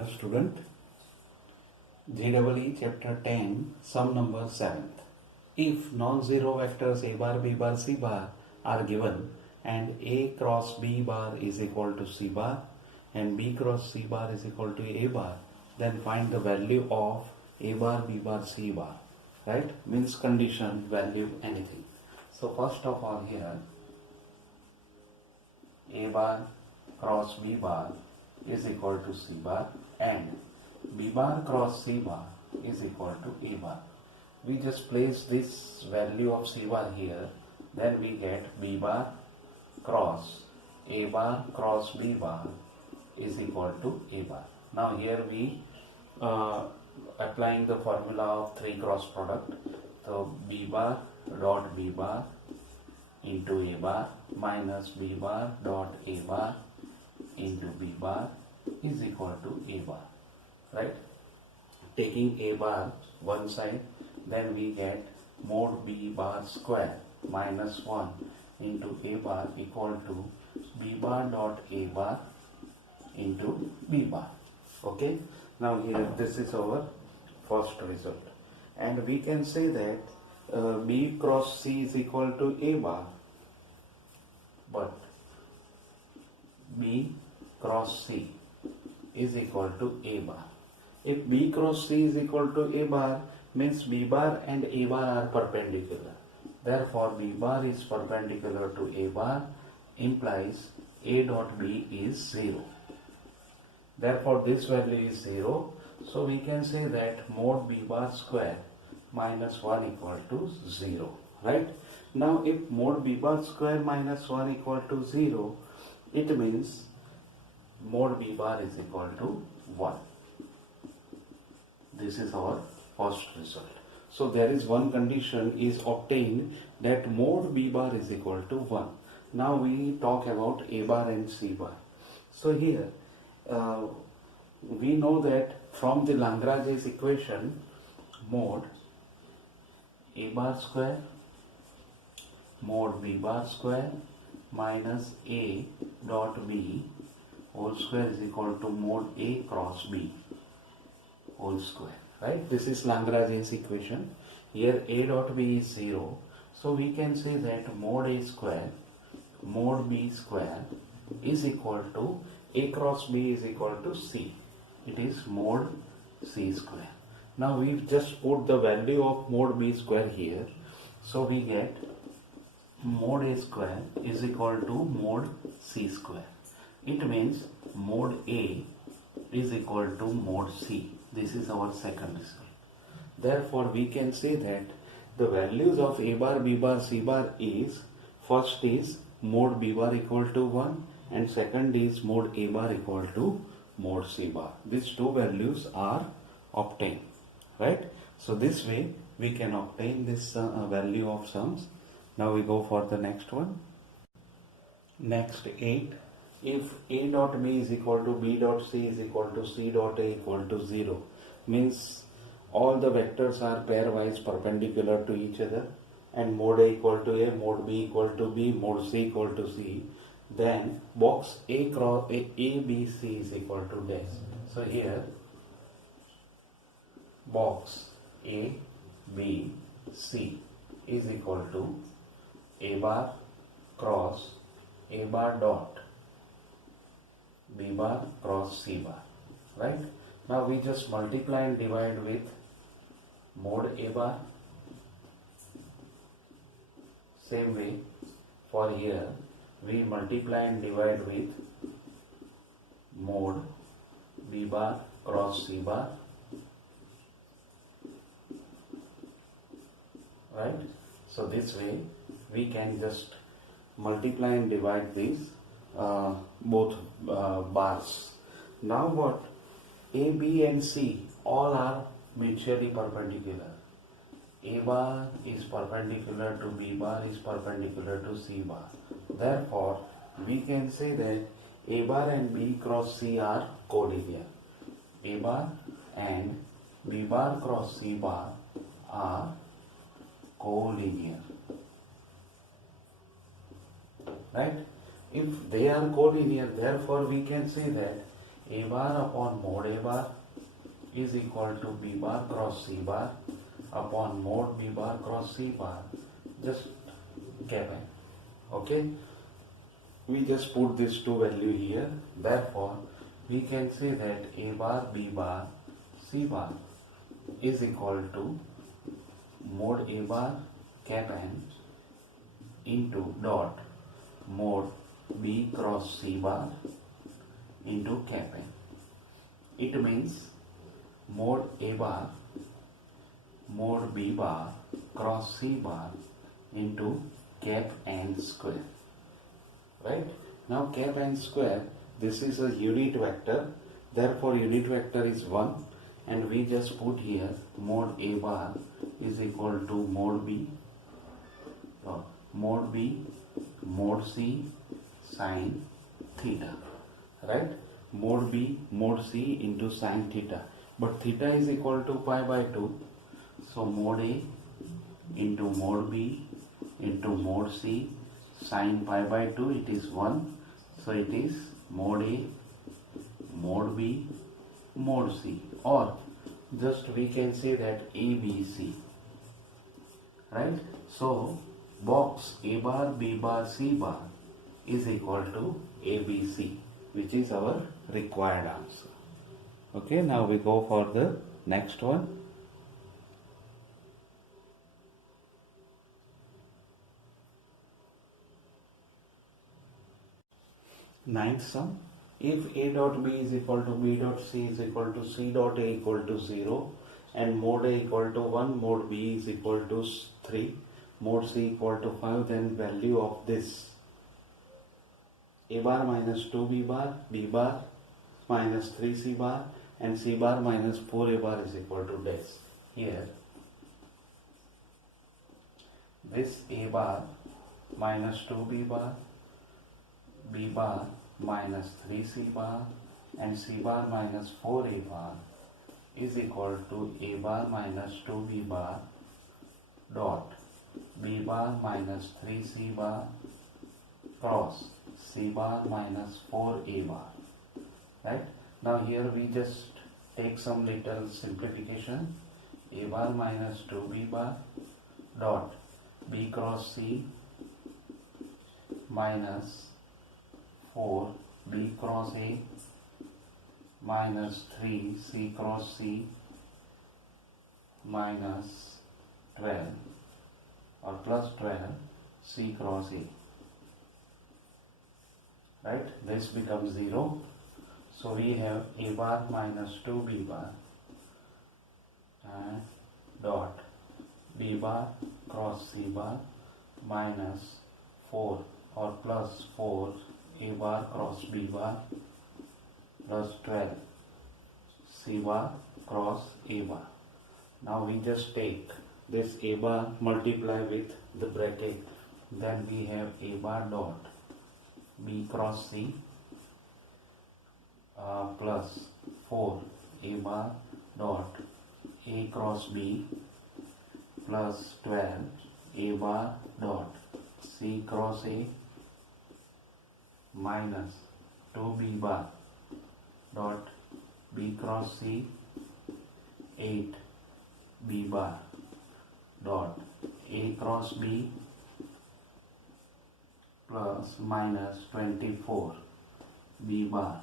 Hello student, JEE chapter 10 sum number 7th. If non-zero vectors a bar, b bar, c bar are given and a cross b bar is equal to c bar and b cross c bar is equal to a bar, then find the value of a bar, b bar, c bar. Right? Means condition, value, anything. So first of all here, a bar cross b bar is equal to c bar and b bar cross c bar is equal to a bar. We just place this value of c bar here, then we get b bar cross a bar cross b bar is equal to a bar. Now here we applying the formula of 3 cross product. So b bar dot b bar into a bar minus b bar dot a bar into b bar is equal to a bar, right? Taking a bar one side, then we get mod b bar square minus 1 into a bar equal to b bar dot a bar into b bar. Okay, now here this is our first result, and we can say that b cross c is equal to a bar, but b cross c is equal to a bar. If b cross c is equal to a bar, means b bar and a bar are perpendicular. Therefore, b bar is perpendicular to a bar implies a dot b is 0. Therefore, this value is 0. So, we can say that mod b bar square minus 1 equal to 0. Right? Now, if mod b bar square minus 1 equal to 0, it means mod b bar is equal to 1. This is our first result. So there is one condition is obtained that mod b bar is equal to 1. Now we talk about a bar and c bar. So here we know that from the Lagrange's equation, mod a bar square mod b bar square minus a dot b whole square is equal to mod a cross b whole square. Right? This is Lagrange's equation. Here a dot b is 0. So we can say that mod a square mod b square is equal to a cross b is equal to c. It is mod c square. Now we just put the value of mod b square here. So we get mod a square is equal to mod c square. It means mod a is equal to mod c. This is our second result. Therefore, we can say that the values of a bar, b bar, c bar is, first is mod b bar equal to 1 and second is mod a bar equal to mod c bar. These two values are obtained. Right? So this way we can obtain this value of sums. Now we go for the next one. Next 8. If a dot b is equal to b dot c is equal to c dot a equal to 0, means all the vectors are pairwise perpendicular to each other and mod a equal to a, mod b equal to b, mod c equal to c, then box a cross a b c is equal to dash. So here box a b c is equal to a bar cross a bar dot b bar cross c bar. Right? Now we just multiply and divide with mod a bar. Same way for here we multiply and divide with mod b bar cross c bar. Right? So this way we can just multiply and divide these both bars. Now what? A, B and C all are mutually perpendicular. A bar is perpendicular to B bar is perpendicular to C bar. Therefore, we can say that A bar and B cross C are collinear. A bar and B bar cross C bar are collinear. Right? If they are collinear, therefore we can say that A bar upon mod A bar is equal to B bar cross C bar upon mod B bar cross C bar, just cap n. Okay, we just put this two value here. Therefore, we can say that A bar B bar C bar is equal to mod A bar cap n into dot mod B cross C bar into cap n. It means mod A bar mod B bar cross C bar into cap n square. Right? Now cap n square, this is a unit vector, therefore unit vector is 1, and we just put here mod A bar is equal to mod B mod C sine theta. Right? Mod B mod C into sine theta, but theta is equal to pi by 2, so mod A into mod B into mod C sine pi by 2, it is 1, so it is mod A mod B mod C, or just we can say that ABC. Right? So box A bar B bar C bar is equal to ABC, which is our required answer. Okay, now we go for the next one. Ninth sum. If A dot B is equal to B dot C is equal to C dot A equal to 0, and mod A equal to 1, mod B is equal to 3, mod C equal to 5, then value of this A bar minus 2B bar, B bar minus 3C bar, and C bar minus 4A bar is equal to this. Here, this A bar minus 2B bar, B bar minus 3C bar, and C bar minus 4A bar is equal to A bar minus 2B bar dot B bar minus 3C bar cross C bar minus 4A bar. Right? Now here we just take some little simplification. A bar minus 2B bar dot B cross C minus 4 B cross A minus 3 C cross C minus 12 or plus 12 C cross A. Right? This becomes 0. So we have A bar minus 2B bar and dot B bar cross C bar minus 4 or plus 4 A bar cross B bar plus 12 C bar cross A bar. Now we just take this A bar, multiply with the bracket, then we have A bar dot B cross C plus 4 A bar dot A cross B plus 12 A bar dot C cross A minus 2B bar dot B cross C 8 B bar dot A cross B plus minus 24 B bar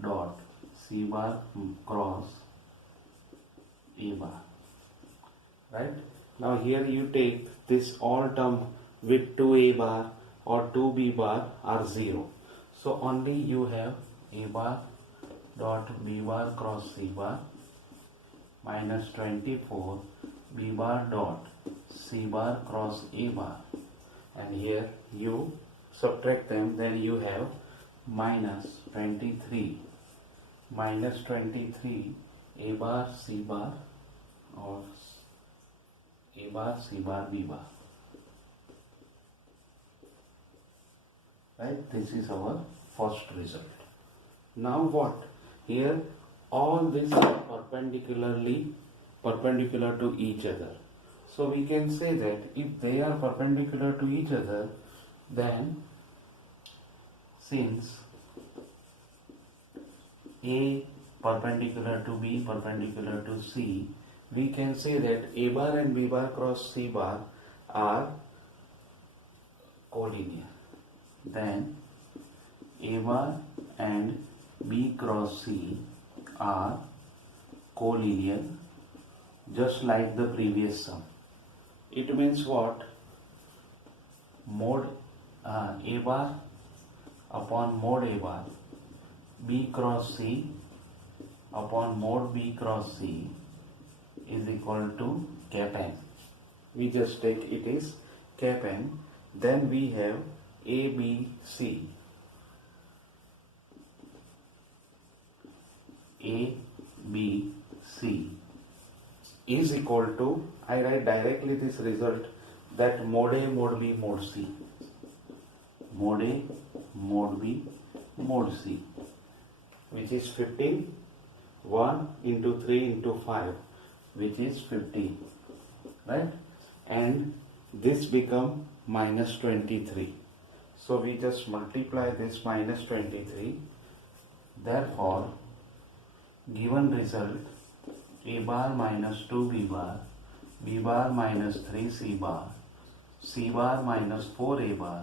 dot C bar cross A bar. Right? Now here you take this all term with 2A bar or 2B bar are 0. So only you have A bar dot B bar cross C bar minus 24 B bar dot C bar cross A bar, and here you subtract them, then you have minus 23 A bar C bar or A bar C bar B bar. Right? This is our first result. Now what? Here all these are perpendicular to each other. So we can say that if they are perpendicular to each other, then since A perpendicular to B, perpendicular to C, we can say that A bar and B bar cross C bar are collinear. Then A bar and B cross C are collinear, just like the previous sum. It means what? Mod A bar upon mod A bar, B cross C upon mod B cross C is equal to cap n. We just take it is cap n. Then we have A, B, C. A, B, C is equal to, I write directly this result, that mod A, mod B, mod C. Mod A, mod B, mod C, which is 15. 1 into 3 into 5, which is 15, right? And this become minus 23. So we just multiply this minus 23. Therefore, given result, A bar minus 2B bar, B bar minus 3C bar, C bar minus 4A bar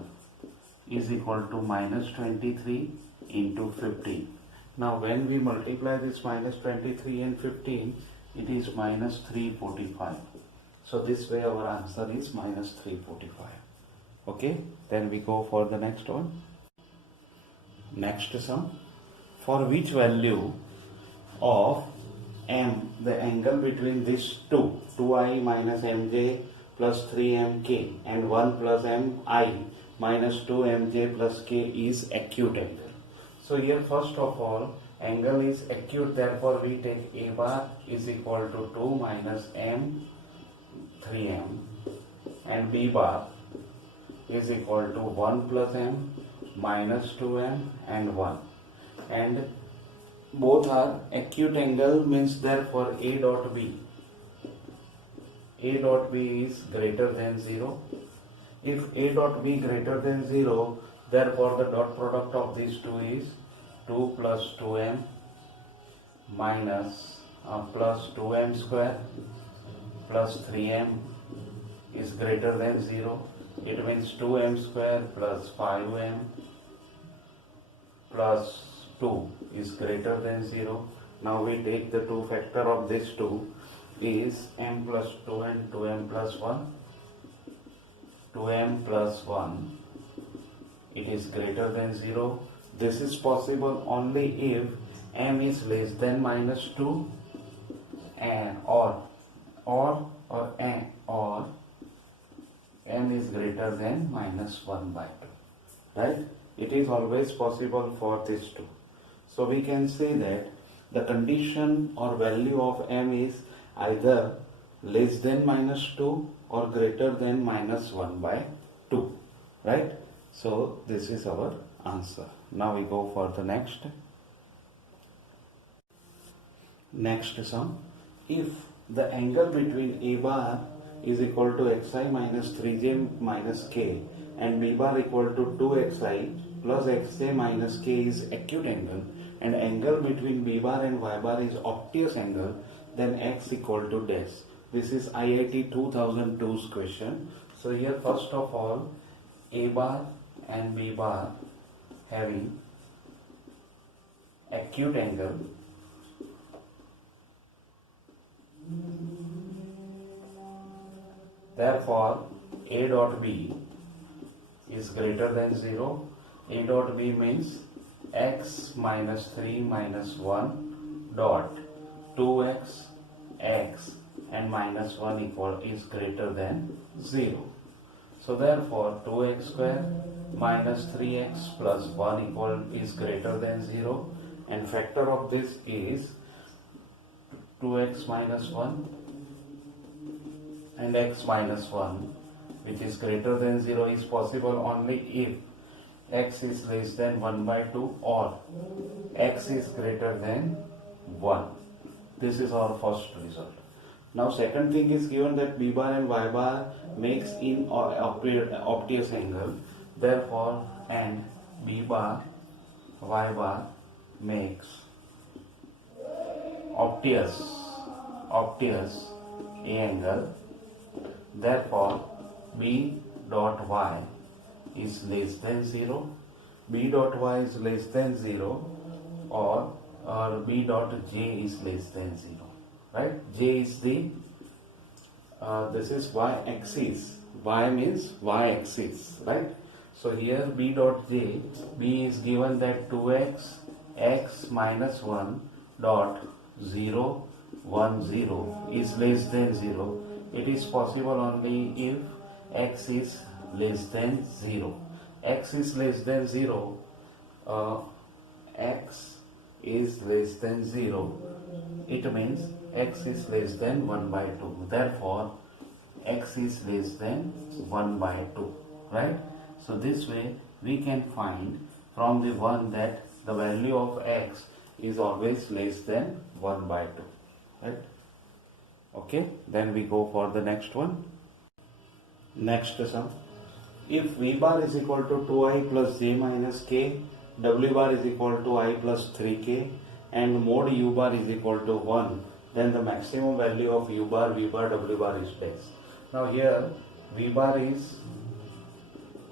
is equal to minus 23 into 15. Now when we multiply this minus 23 and 15, it is minus 345. So this way our answer is minus 345. Okay, then we go for the next one. Next sum. For which value of m, the angle between these two, 2i minus mj plus 3mk and 1 plus mi minus 2mj plus k is acute angle. So here first of all, angle is acute, therefore we take A bar is equal to 2 minus m 3m and B bar is equal to 1 plus m minus 2m and 1. And both are acute angle, means therefore A dot B is greater than 0. If A dot B greater than 0, therefore the dot product of these two is 2 plus 2m minus plus 2m square plus 3m is greater than 0. It means 2m square plus 5m plus 2 is greater than 0. Now we take the two factor of this 2 is m plus 2 and 2m plus 1. 2m plus 1, it is greater than 0. This is possible only if m is less than minus 2 and or m is greater than minus 1 by 2. Right? It is always possible for this 2. So we can say that the condition or value of m is either less than minus 2 or greater than minus 1 by 2. Right? So this is our answer. Now we go for the next sum. If the angle between A bar is equal to xi minus 3j minus k and B bar equal to 2xi plus xj minus k is acute angle, and angle between B bar and Y bar is obtuse angle, then x equal to dash. This is IIT 2002's question. So here first of all, A bar and B bar having acute angle, therefore A dot B is greater than 0. A dot B means x minus 3 minus 1 dot 2x x and minus 1 equal is greater than 0. So therefore 2x square minus 3x plus 1 equal is greater than 0, and factor of this is 2x minus 1 and x minus 1, which is greater than 0, is possible only if x is less than 1 by 2 or x is greater than 1. This is our first result. Now second thing is given that B bar and Y bar makes in or obtuse angle, therefore and B bar Y bar makes obtuse A angle. Therefore, B dot Y is less than 0. B dot Y is less than 0, or B dot J is less than 0. Right? J is the this is y axis. Y means y axis, right? So here B dot J, B is given that 2x x minus 1 dot 0 1 0 is less than 0. It is possible only if x is less than 0. X is less than 0. X is less than 0. It means x is less than 1 by 2. Therefore, x is less than 1 by 2. Right? So this way we can find from the one that the value of x is always less than 1 by 2. Right? Okay, then we go for the next one. Next sum. If V bar is equal to 2i plus j minus k, W bar is equal to I plus 3k, and mod U bar is equal to 1, then the maximum value of U bar, V bar, W bar is dash. Now here V bar is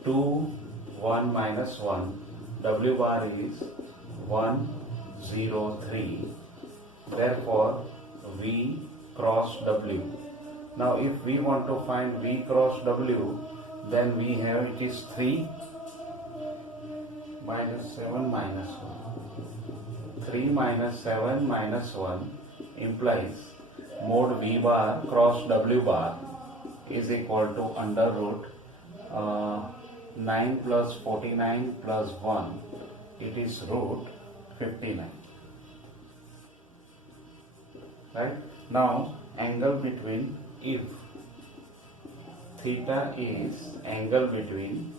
2, 1 minus 1, W bar is 1, 0, 3. Therefore, V cross W. Now if we want to find V cross W, then we have it is 3 minus 7 minus 1. 3 minus 7 minus 1 implies mod V bar cross W bar is equal to under root 9 plus 49 plus 1. It is root 59. Right? Now angle between, if theta is angle between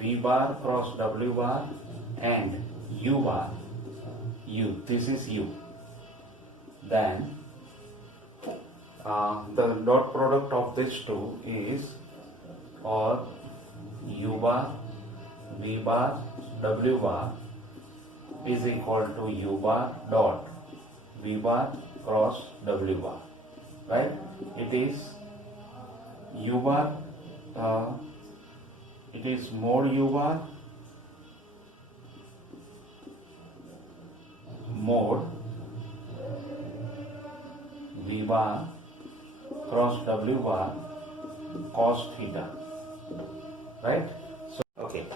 V bar cross W bar and U bar, U, this is U, then the dot product of these two is, or U bar, V bar, W bar is equal to U bar dot V bar cross W bar, right? It is U bar, it is mod U bar mod V bar cross W bar cos theta, right? So okay,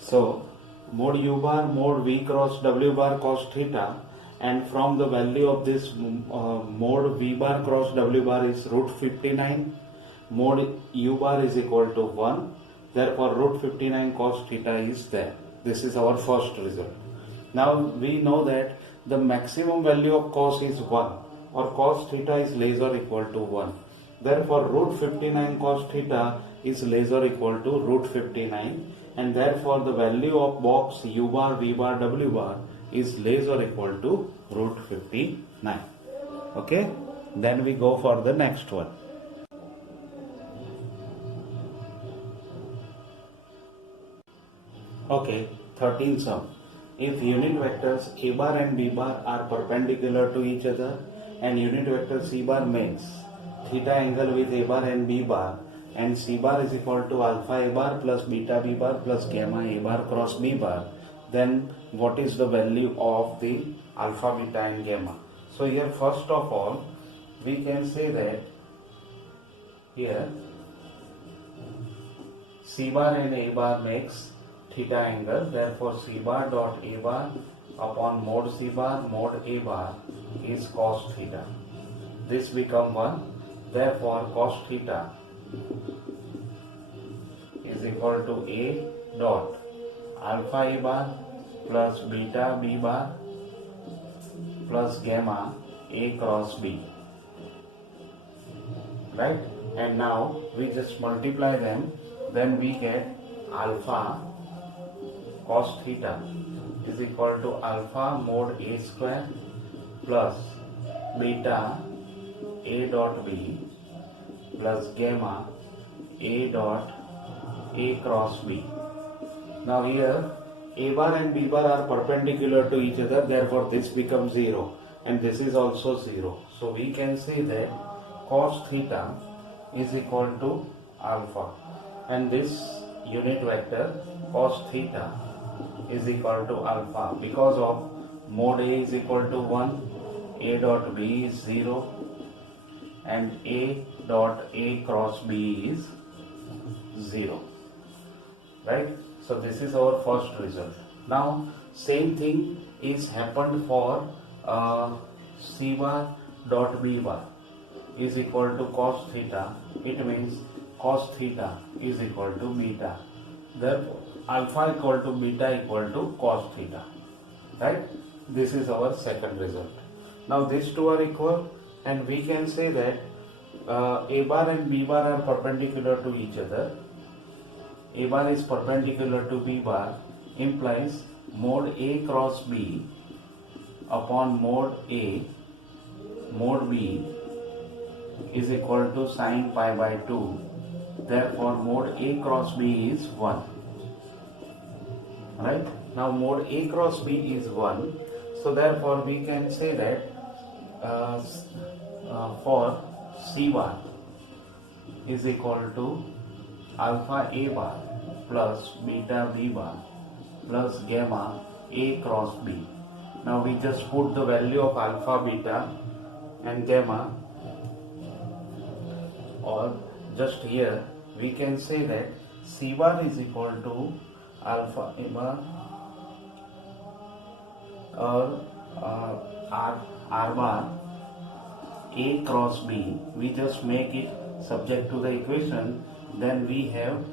so mod U bar mod V cross W bar cos theta, and from the value of this mod V bar cross W bar is root 59, mod U bar is equal to 1, therefore root 59 cos theta is there. This is our first result. Now we know that the maximum value of cos is 1, or cos theta is less or equal to 1. Therefore root 59 cos theta is less or equal to root 59, and therefore the value of box U bar, V bar, W bar is less or equal to root 59. Okay, then we go for the next one. Okay, 13th sum. If unit vectors A bar and B bar are perpendicular to each other, and unit vector C bar makes theta angle with A bar and B bar, and C bar is equal to alpha A bar plus beta B bar plus gamma A bar cross B bar, then what is the value of the alpha, beta and gamma? So here first of all we can say that here C bar and A bar makes theta angle, therefore C bar dot A bar upon mod C bar mod A bar is cos theta. This become 1, therefore cos theta is equal to A dot alpha A bar plus beta B bar plus gamma A cross B, right? And now we just multiply them, then we get alpha cos theta is equal to alpha mod A square plus beta A dot B plus gamma A dot A cross B. Now here A bar and B bar are perpendicular to each other, therefore this becomes 0 and this is also 0. So we can say that cos theta is equal to alpha, and this unit vector cos theta is equal to alpha because of mod A is equal to 1, A dot B is 0 and A dot A cross B is 0, right? So this is our first result. Now same thing is happened for C bar dot B bar is equal to cos theta. It means cos theta is equal to beta. Therefore alpha equal to beta equal to cos theta, right? This is our second result. Now these two are equal, and we can say that A bar and B bar are perpendicular to each other. A bar is perpendicular to B bar implies mod A cross B upon mod A mod B is equal to sin pi by 2. Therefore mod A cross B is 1. Right? Now mod A cross B is 1. So therefore we can say that for C bar is equal to alpha A bar plus beta B bar plus gamma A cross B. Now we just put the value of alpha, beta and gamma, or just here we can say that C bar is equal to alpha A bar or R bar A cross B. We just make it subject to the equation. Then we have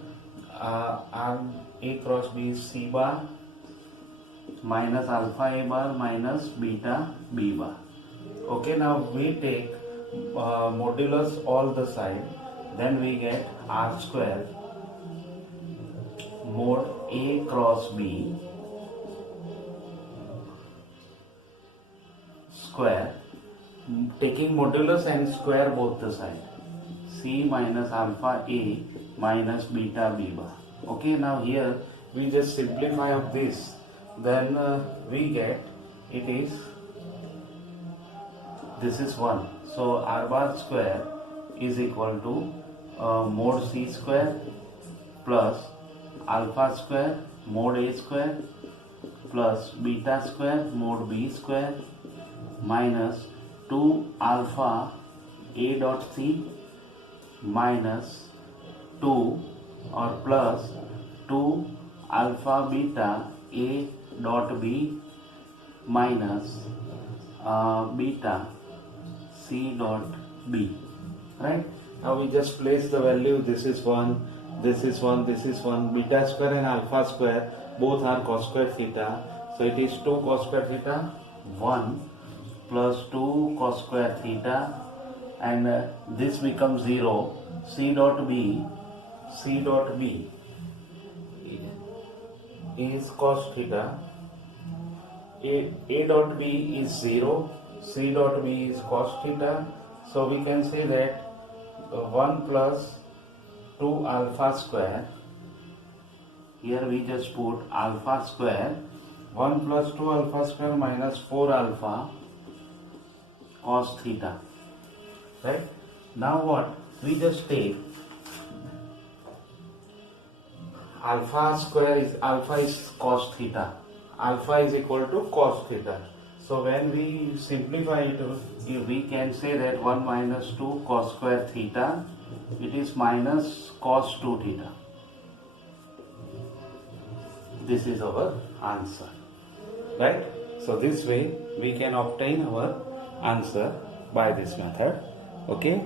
R A cross B is C bar minus alpha A bar minus beta B bar. Okay, now we take modulus all the side. Then we get R square mod A cross B square, taking modulus and square both the side, C minus alpha A minus beta B bar. Okay, now here we just simplify of this, then we get it is, this is 1. So R bar square is equal to mod C square plus alpha square mod A square plus beta square mod B square minus 2 alpha A dot C minus 2 or plus 2 alpha beta A dot B minus beta C dot B, right? Now we just place the value. This is 1, this is 1, this is 1. Beta square and alpha square both are cos square theta, so it is 2 cos square theta, 1 plus 2 cos square theta, and this becomes 0. C dot B is cos theta, A dot B is 0, C dot B is cos theta. So we can say that 1 plus 2 alpha square, here we just put alpha square, 1 plus 2 alpha square minus 4 alpha cos theta, right? Now what? We just take alpha square is, alpha is cos theta, alpha is equal to cos theta. So when we simplify it, we can say that 1 minus 2 cos square theta, it is minus cos 2 theta. This is our answer, right? So this way we can obtain our answer by this method. Okay.